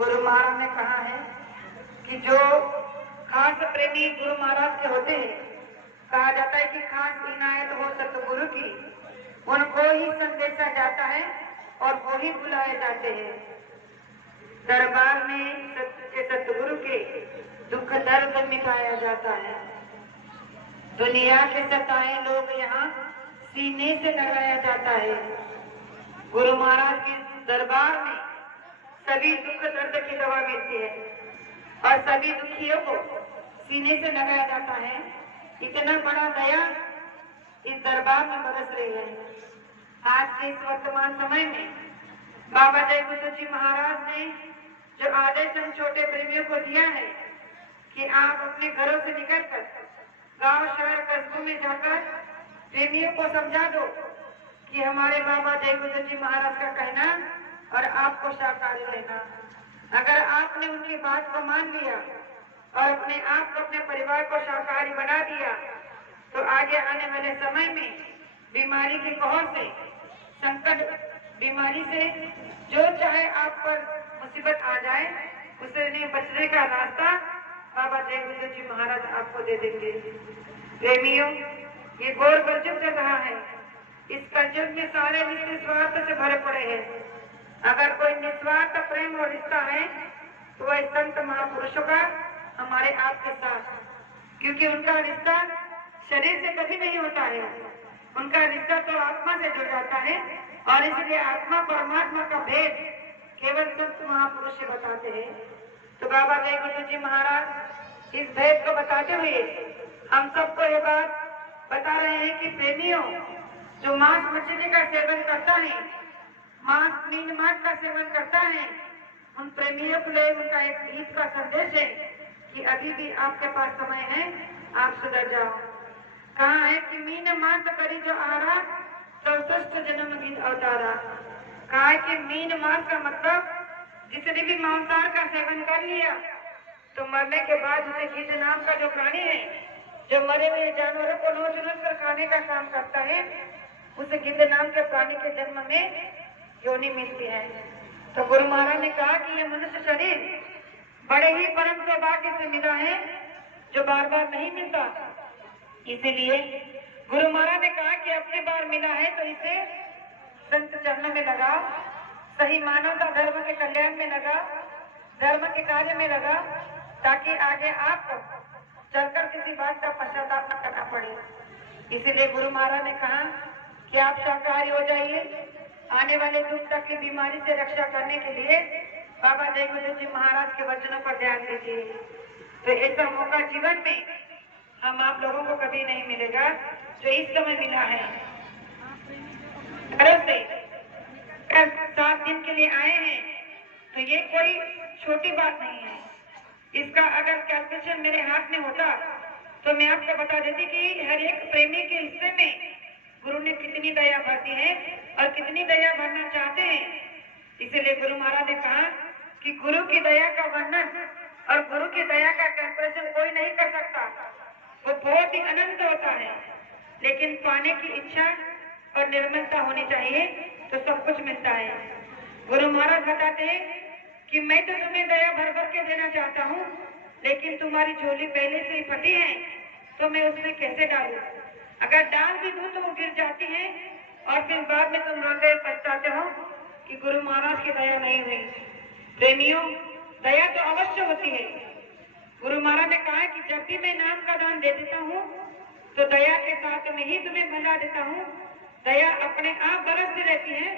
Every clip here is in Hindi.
गुरु महाराज ने कहा है कि जो खास प्रेमी गुरु महाराज के होते हैं, कहा जाता है कि खास इनायत हो सतगुरु की, उनको ही संदेशा जाता है और वो ही बुलाए जाते हैं। दरबार में सतगुरु के दुख दर्द मिटाया जाता है। दुनिया के सताए लोग यहाँ सीने से लगाया जाता है। गुरु महाराज के दरबार में सभी दुख दर्द की दवा मिलती है और सभी दुखियों को सीने से लगाया जाता है। इतना बड़ा दया इस दरबार में बरस रही है। आज के इस वर्तमान समय में बाबा जय गुरु जी महाराज ने जो आदेश हम छोटे प्रेमियों को दिया है कि आप अपने घरों से निकलकर गांव शहर कस्बों में जाकर प्रेमियों को समझा दो कि हमारे बाबा जय गुरु जी महाराज का कहना और आपको शाकाहारी रहना। अगर आपने उनकी बात को मान लिया और अपने आप को, अपने परिवार को शाकाहारी बना दिया, तो आगे आने वाले समय में बीमारी की कहर से, संकट बीमारी से जो चाहे आप पर मुसीबत आ जाए, उससे बचने का रास्ता बाबा जय गुरु जी महाराज आपको दे देंगे। प्रेमियों, ये घोर कलयुग चल रहा है। इस कलयुग में सारे रिश्ते स्वार्थ से भरे पड़े हैं। अगर कोई निस्वार्थ प्रेम और रिश्ता है तो वह संत महापुरुषों का हमारे आपके साथ, क्योंकि उनका रिश्ता शरीर से कभी नहीं होता है। उनका रिश्ता तो आत्मा से जुड़ जाता है और इसलिए आत्मा परमात्मा का भेद केवल संत महापुरुष से बताते हैं। तो बाबा जय गुरु जी महाराज इस भेद को बताते हुए हम सबको ये बात बता रहे हैं कि प्रेमियों, जो मांस मछली का सेवन करता है, मांस मीन मांस का सेवन करता है, उन प्रेमियों के लिए उनका एक गीत का संदेश है कि अभी भी आपके पास समय है, आप सुधर जाओ। कहा है कि मीन मांस करी जो आरा, 64 जन्म गीत अवतारा। कहा है कि मीन मांस का मतलब जिसने भी मांसाहार का सेवन कर लिया तो मरने के बाद उसे गिद्ध नाम का जो प्राणी है, जो मरे हुए जानवरों को नोच नोच कर खाने का काम करता है, उसे गिद्ध नाम के प्राणी के जन्म में योनि मिलती है। तो गुरु महाराज ने कहा कि यह मनुष्य शरीर बड़े ही परम सौभाग्य से मिला है, जो बार बार नहीं मिलता। इसीलिए गुरु महाराज ने कहा कि अपनी बार मिला है तो इसे संत चरणों में लगाओ, सही मानवता धर्म के कल्याण में लगाओ, धर्म के कार्य में लगाओ, ताकि आगे आपको चलकर किसी बात का पश्चाताप न करना पड़े। इसीलिए गुरु महाराज ने कहा कि आप शाकाहारी हो जाइए। आने वाले दुख तक की बीमारी से रक्षा करने के लिए बाबा जय गुरु जी महाराज के वचनों पर ध्यान दीजिए। तो ऐसा मौका जीवन में हम आप लोगों को कभी नहीं मिलेगा जो इस समय मिला है। घरों से 7 दिन के लिए आए हैं तो ये कोई छोटी बात नहीं है। इसका अगर कैलकुलेशन मेरे हाथ में होता तो मैं आपको बता देती कि हर एक प्रेमी के हिस्से में गुरु ने कितनी दया भरती है और कितनी दया भरना चाहते हैं। इसीलिए गुरु महाराज ने कहा कि गुरु की दया का वर्णन और गुरु की दया का कैलकुलेशन कोई नहीं कर सकता। वो बहुत ही अनंत होता है, लेकिन पाने की इच्छा और निर्मलता होनी चाहिए तो सब कुछ मिलता है। गुरु महाराज बताते हैं कि मैं तो तुम्हें दया भर भर के देना चाहता हूँ, लेकिन तुम्हारी झोली पहले से ही फटी है तो मैं उसमें कैसे डालूं? अगर डाल भी दूं तो वो गिर जाती है और फिर बाद में तुम रोते पछताते हो कि गुरु महाराज की दया नहीं हुई। प्रेमियों, दया तो अवश्य होती है। गुरु महाराज ने कहा कि जब भी मैं नाम का दान दे देता हूँ तो दया के साथ में ही तुम्हें भला देता हूँ। दया अपने आप बरसती रहती है,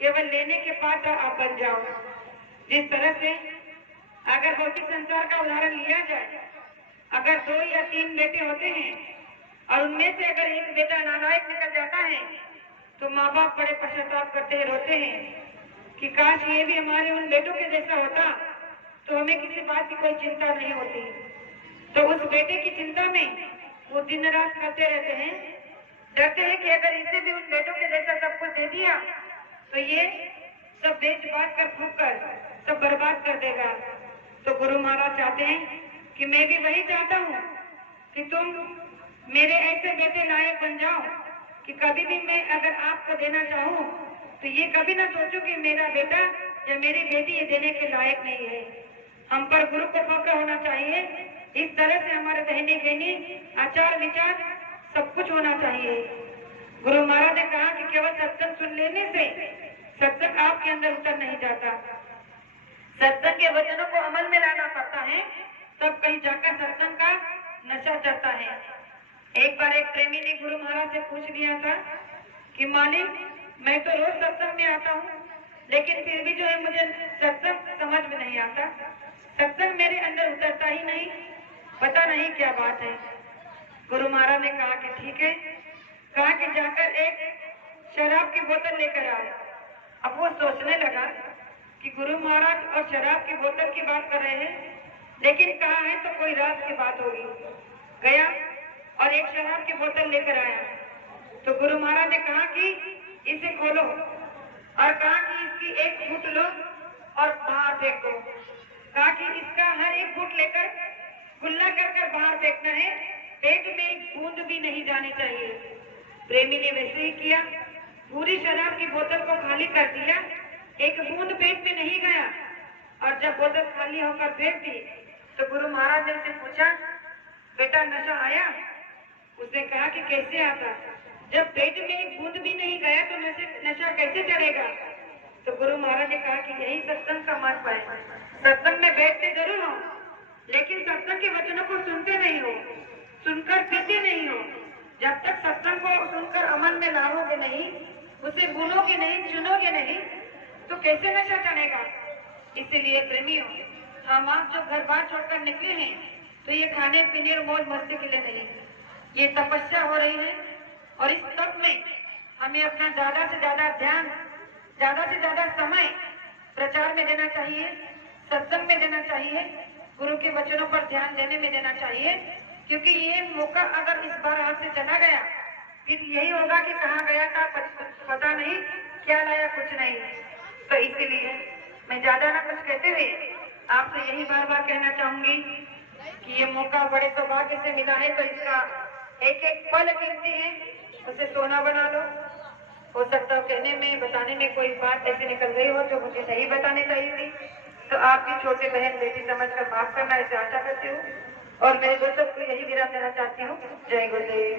केवल लेने के पात्र आप बन जाओ। जिस तरह से अगर भौतिक संसार का उदाहरण लिया जाए, अगर 2 या 3 बेटे होते हैं और उनमें से अगर एक बेटा नालायक निकल जाता है तो माँ बाप बड़े पश्चाताप करते हैं, रोते हैं कि काश ये भी हमारे उन बेटों के जैसा होता तो हमें किसी बात की कोई चिंता नहीं होती। तो उस बेटे की चिंता में वो दिन रात करते रहते हैं, डरते हैं कि अगर इसे भी उन बेटों के जैसा सब कुछ दे दिया तो ये सब बेच बात कर फूक कर सब बर्बाद कर देगा। तो गुरु महाराज चाहते हैं कि मैं भी वही चाहता हूँ कि तुम मेरे ऐसे बेटे लायक बन जाओ कि कभी भी मैं अगर आपको देना चाहूँ तो ये कभी ना सोचूं कि मेरा बेटा या मेरी बेटी ये देने के लायक नहीं है। हम पर गुरु को फक्र होना चाहिए। इस तरह से हमारे रहने कहने, आचार विचार सब कुछ होना चाहिए। गुरु महाराज ने कहा कि केवल सत्संग सुन लेने से सत्संग आपके अंदर उतर नहीं जाता, सत्संग के वचनों को अमल में लाना पड़ता है, तब कहीं जाकर सत्संग का नशा चढ़ता है। एक बार एक प्रेमी ने गुरु महाराज से पूछ लिया था कि मालिक, मैं तो रोज सत्संग में आता हूँ, लेकिन फिर भी जो है मुझे सत्संग समझ में नहीं आता, सत्संग मेरे अंदर उतरता ही नहीं, पता नहीं क्या बात है। गुरु महाराज ने कहा कि ठीक है, कहा कि जाकर एक शराब की बोतल लेकर आओ। अब वो सोचने लगा कि गुरु महाराज और शराब की बोतल की बात कर रहे हैं, लेकिन कहा है तो कोई रात की बात होगी। गया और एक शराब की बोतल लेकर आया तो गुरु महाराज ने कहा कि इसे खोलो और कहा कि इसकी एक घूंट लो और बाहर फेंक दो। कहा कि इसका हर एक घूंट लेकर कुल्ला कर बाहर फेंकना है, पेट में एक बूंद भी नहीं जानी चाहिए। प्रेमी ने वैसे ही किया, पूरी शराब की बोतल को खाली कर दिया, एक बूंद पेट में नहीं गया। और जब बोतल खाली होकर फेंक दी तो गुरु महाराज ने उससे पूछा, बेटा नशा आया? उसने कहा कि कैसे आता, जब पेट में एक बूंद भी नहीं गया तो नशा कैसे चढ़ेगा? तो गुरु महाराज ने कहा कि यही सत्संग का महत्व है। सत्संग में बैठते जरूर हो, लेकिन सत्संग के वचनों को सुनते नहीं हो, सुनकर पीते नहीं हो। जब तक सत्संग को सुनकर अमल में लाओगे नहीं, उसे भूलोगे नहीं, चुनोगे नहीं, तो कैसे नशा चढ़ेगा? इसीलिए प्रेमियों, हम आप जो घर बार छोड़कर निकले हैं तो ये खाने पीने और मौज मस्ती के लिए नहीं, ये तपस्या हो रही है। और इस तप में हमें अपना ज्यादा से ज्यादा ध्यान, ज्यादा से ज्यादा समय प्रचार में देना चाहिए, सत्संग में देना चाहिए, गुरु के वचनों पर ध्यान देने में देना चाहिए। क्योंकि ये मौका अगर इस बार हाथ से चला गया, फिर यही होगा कि कहाँ गया था पता नहीं, क्या लाया कुछ नहीं। तो इसीलिए मैं ज्यादा ना कुछ कहते हुए आपसे यही बार बार कहना चाहूंगी कि ये मौका बड़े सौभाग्य से मिला है, तो इसका एक एक पल कीमती है, उसे सोना बना लो। हो सकता है कहने में, बताने में कोई बात ऐसी निकल गई हो जो मुझे नहीं बतानी चाहिए थी, तो आपकी छोटी बहन बेटी समझकर माफ करना, इसे आशा करती हूँ। और मेरे दोस्तों को यही विराम देना चाहती हूँ। जय गुरुदेव।